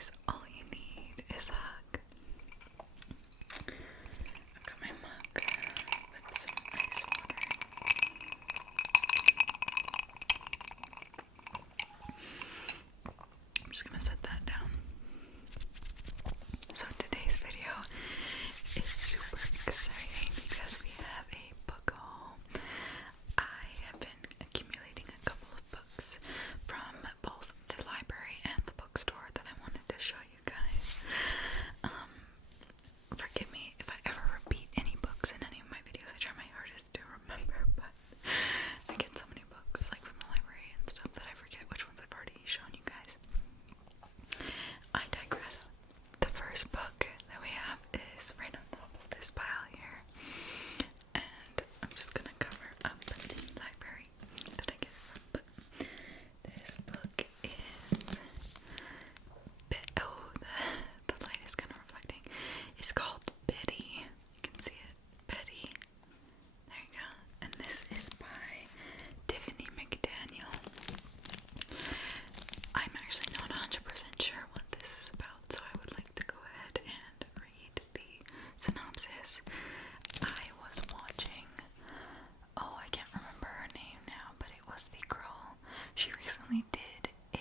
guys, all you need is a hug. I've got my mug with some ice water. I'm just gonna set that down. So today's video is super exciting because we have a book haul. I have been accumulating a couple of books from both the library and the bookstore that I wanted to show you guys. Forgive me if I ever repeat any books in any of my videos. I try my hardest to remember, but I get so many books like from the library and stuff that I forget which ones I've already shown you guys. I digress. The first book that we have is right on top of this pile here, and I'm just gonna cover up the library that I get from. But this book is the light is kind of reflecting. It's called Betty. You can see it, Betty. There you go. And this is by Tiffany McDaniel. I'm actually not 100% sure what this is about, so I would like to go ahead and read the synopsis. I was watching, I can't remember her name now, but it was the girl. She recently did a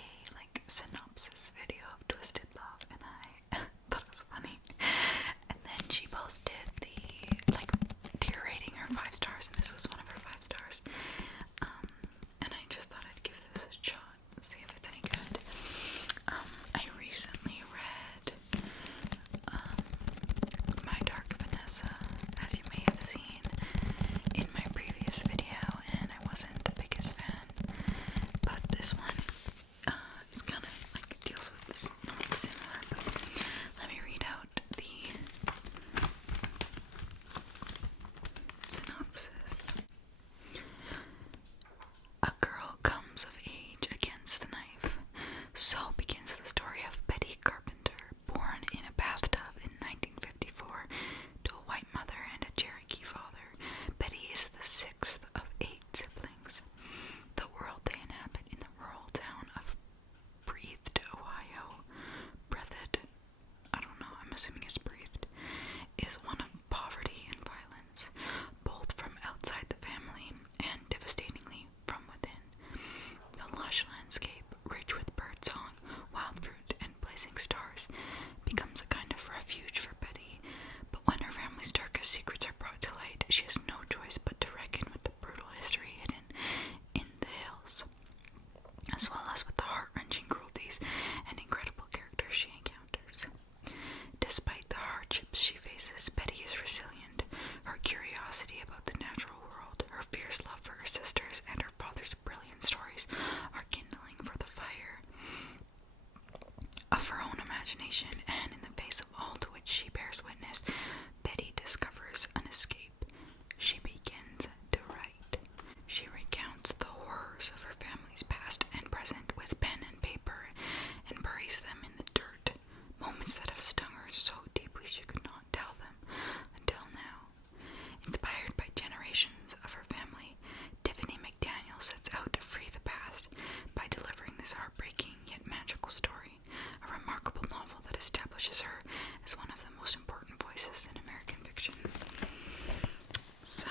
synopsis video of Twisted Love, and I thought it was funny. And then she posted the tier rating her 5 stars, and this was one of her 5 stars. And I just thought I'd give this a shot, see if it's any good. I recently read My Dark Vanessa, as you may have seen in my previous video, and I wasn't the biggest fan. But this one is kind of deals with this, not similar, but let me read out the synopsis. A girl comes of age against the knife. So begins the story of Betty Carpenter, born in a bathtub in 1954 to a white mother and a Cherokee father. Betty is the 6th of 8 siblings. The world they inhabit in the rural town of Breathed, Ohio, I'm assuming it's breathed, is one of poverty and violence, both from outside the family and devastatingly from within. The lush landscape, rich with birdsong, wild fruit, and blazing stars, becomes a kind of refuge for Betty, but when her family's darkest secrets are brought to light, she has no choice but to reckon with the brutal history hidden in the hills, as well as with the heart-wrenching cruelties and incredible characters she encounters. Despite the hardships she faces, Betty is resilient. Her curiosity about the natural world, her fierce love for her sisters, and her father's brilliant stories are kindling for the fire of her own imagination, and in the face of all to which she bears witness, Betty discovers an escape. She begins to write. She recounts the horrors of her family's past and present with pen and paper, and buries them in the dirt, moments that have stung her so deeply she could not tell them until now. Inspired by generations of her family, Tiffany McDaniel sets out to free the past by delivering this heartbreaking yet magical story, a remarkable novel that establishes her as one of the most important voices in American fiction. So,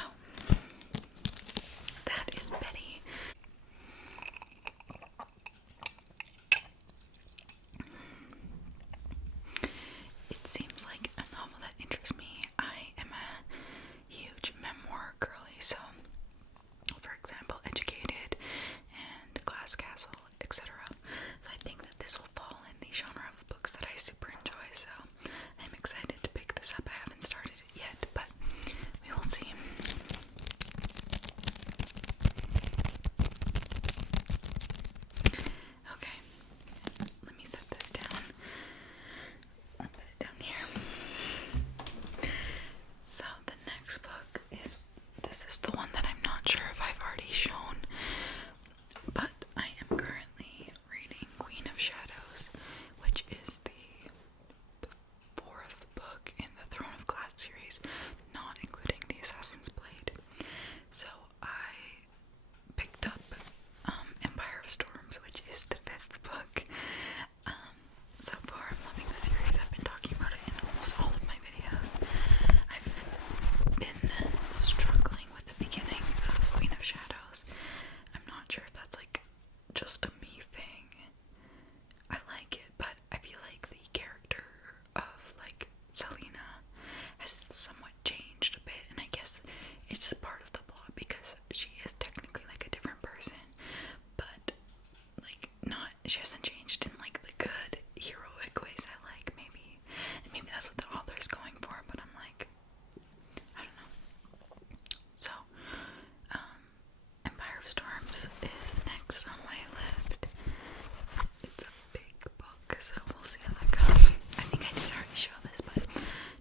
see how that goes. I think I did already show this, but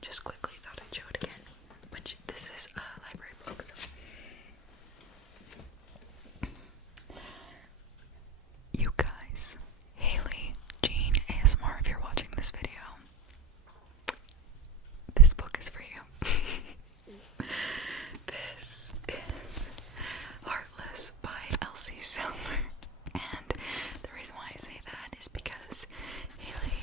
just quickly thought I'd show it again. Which, this is a library book, so. You guys, Haley, Jean, ASMR, if you're watching this video, this book is for you. This is Heartless by Elsie Silver. And the reason why I say that is because Haley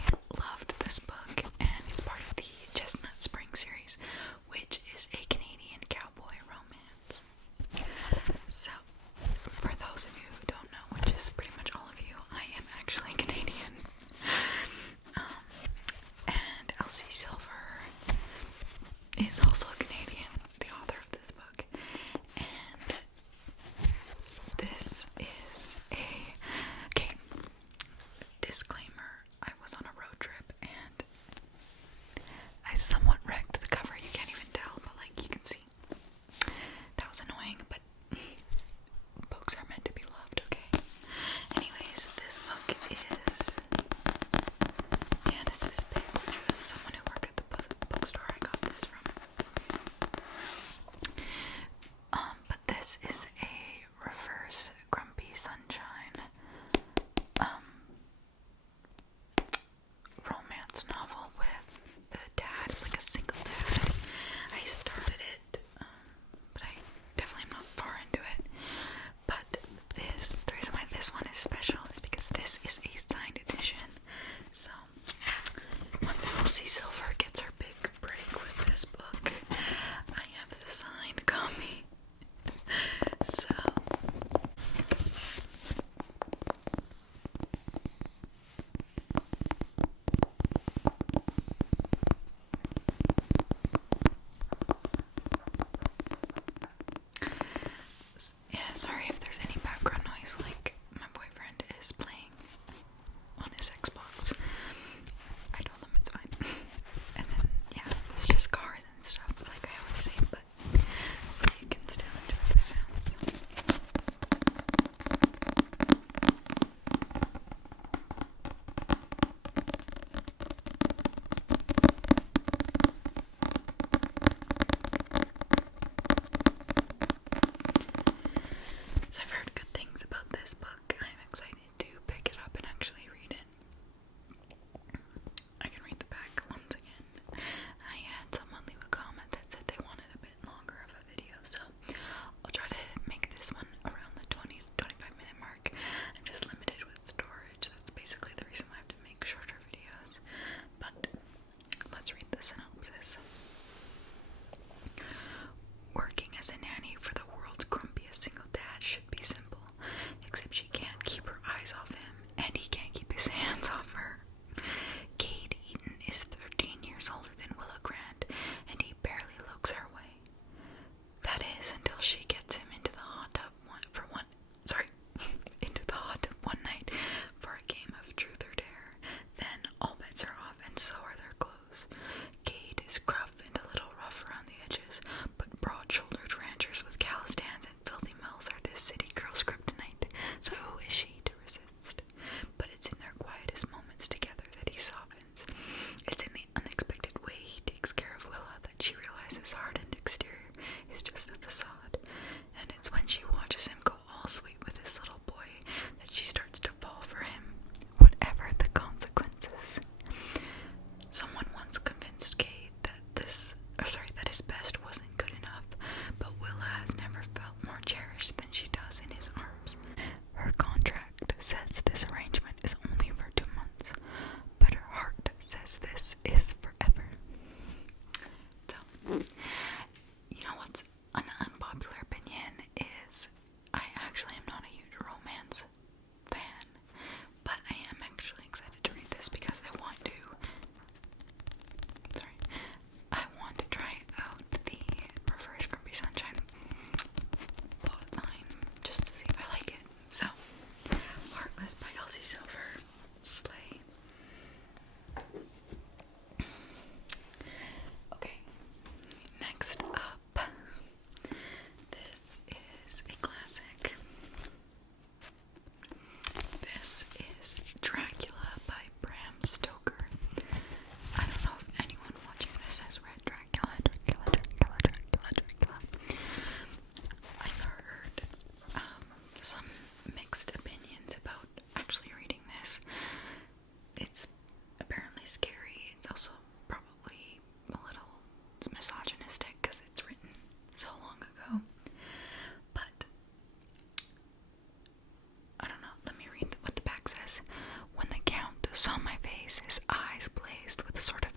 blazed with a sort of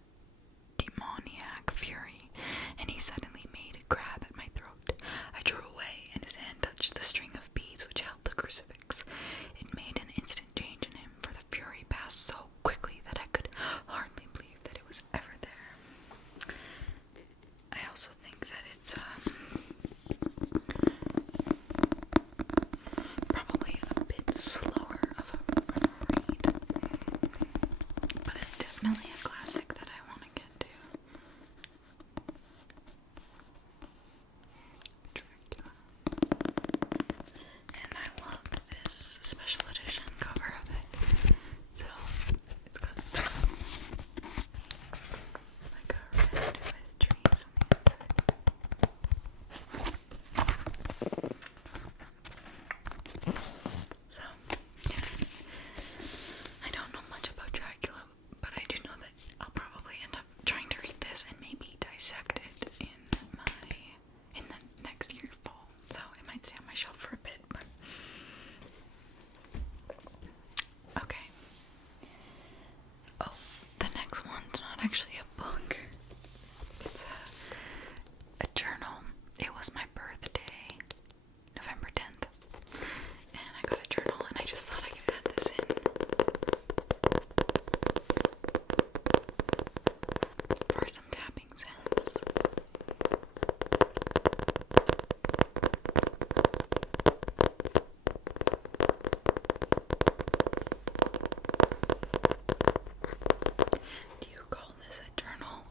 demoniac fury, and he suddenly made a grab at my throat. I drew away, and his hand touched the string of beads which held the crucifix. It made an instant change in him, for the fury passed so quickly that I could hardly believe that it was ever there. I also think that it's probably a bit slower of a read, but it's definitely a classic that I want to get to. Dracula. And I love this special edition cover of it. So it's got like a red with trees on the inside. So, yeah. I don't know much about Dracula, but I do know that I'll probably end up trying to read this and maybe dissect it in the next year fall. So it might stay on my shelf for a bit, but okay. Oh, the next one's not actually a book. It's a journal. It was my birthday, November 10th, and I got a journal, and I just thought I could add this in for some tapping sounds. Do you call this a journal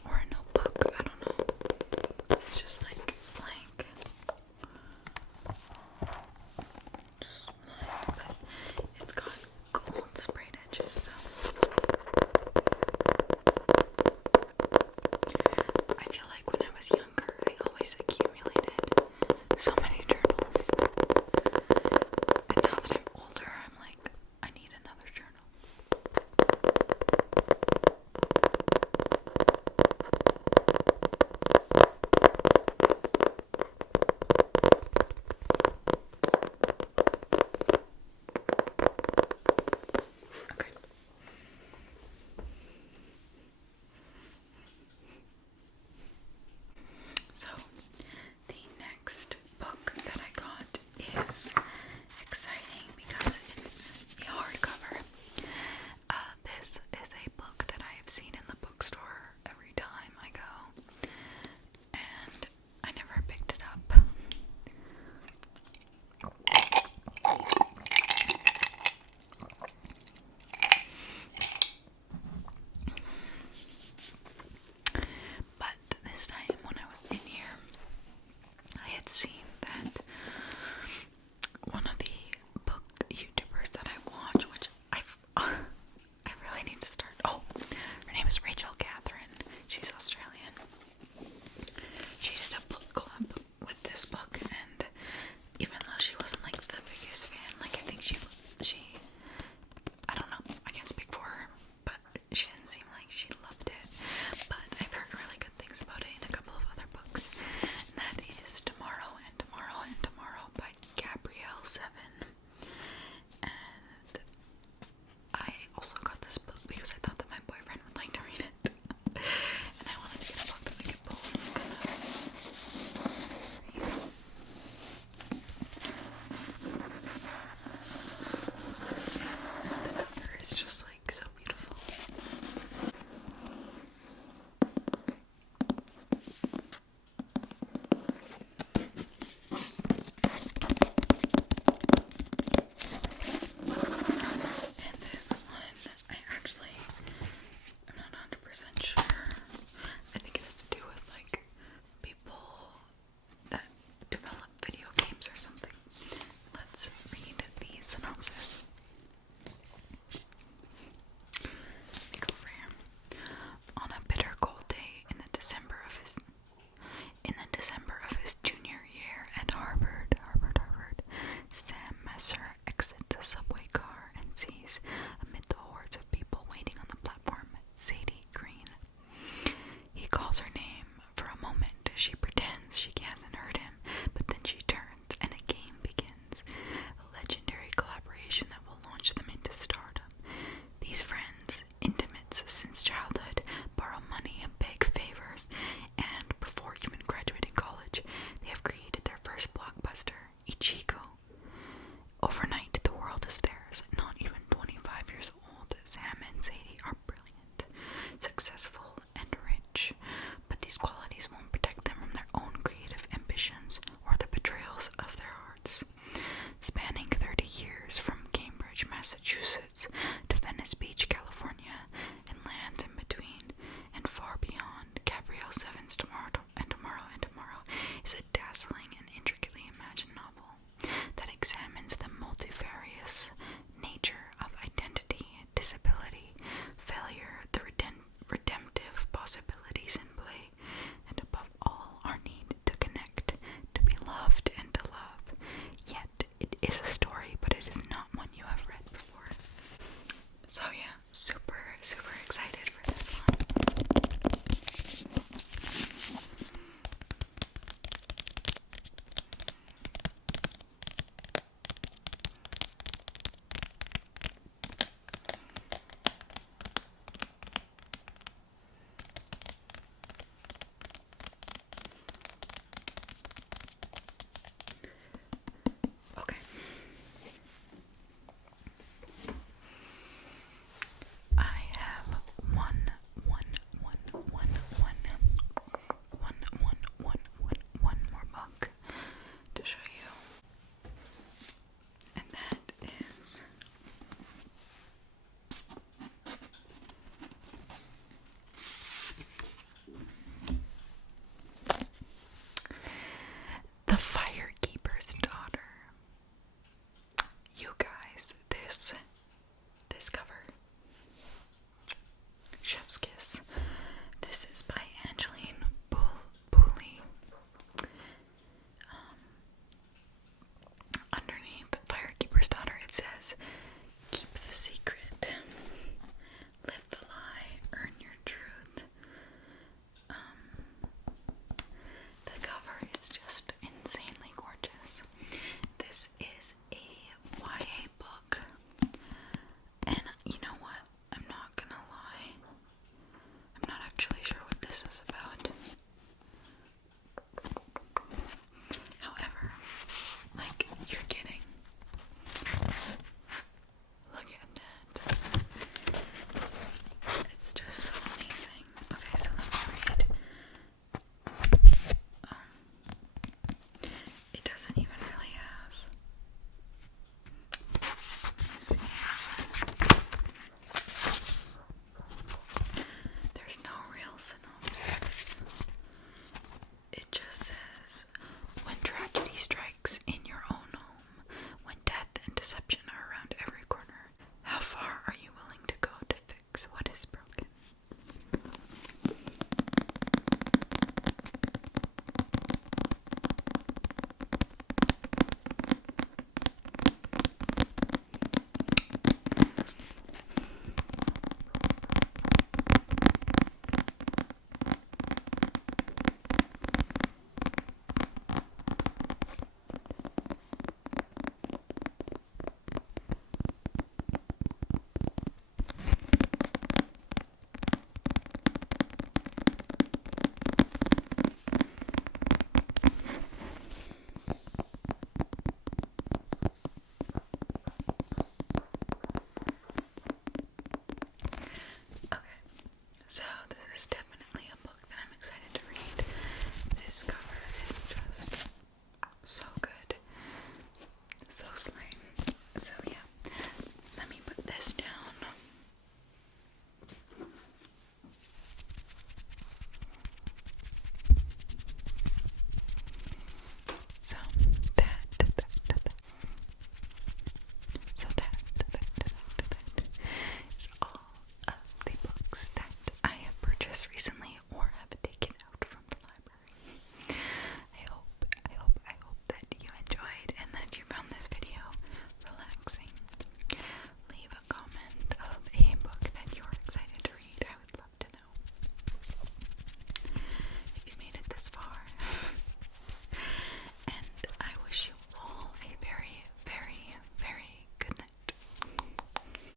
Stephanie